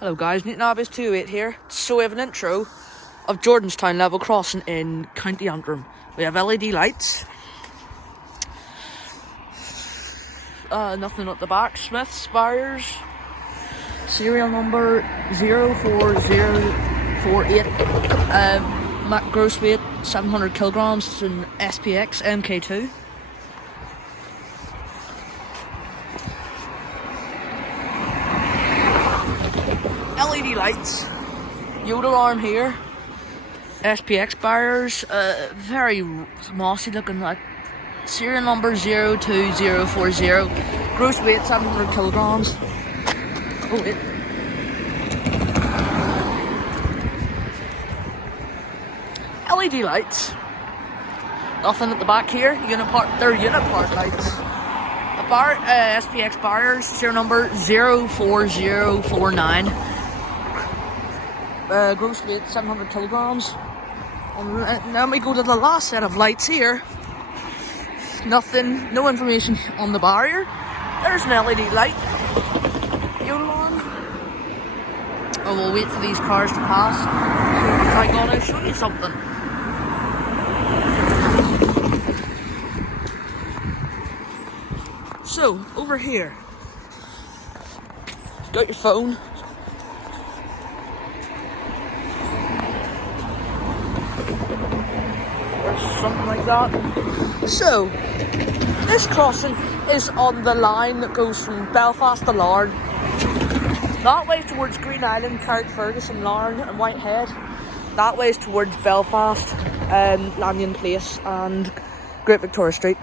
Hello guys, Newton Abbas 28 here. So we have an intro of Jordanstown level crossing in County Antrim. We have LED lights. Nothing at the back. Smith's barriers. Serial number 04048. Gross weight 700 kilograms. It's an SPX MK2. LED lights, Yoda arm here, SPX barriers, very mossy looking, like serial number 02040, gross weight 700 kilograms. Oh, wait. LED lights, nothing at the back here. They're unit part lights. SPX barriers, serial number 04049. Gross weight 700 kilograms. And then we go to the last set of lights here. Nothing, no information on the barrier. There's an LED light. Yodel on. Oh, we'll wait for these cars to pass. So I'm gonna show you something. So, over here, you've got your phone. Or something like that. So, this crossing is on the line that goes from Belfast to Larne. That way towards Green Island, Carrickfergus, Larne and Whitehead. That way is towards Belfast, Lanyon Place and Great Victoria Street.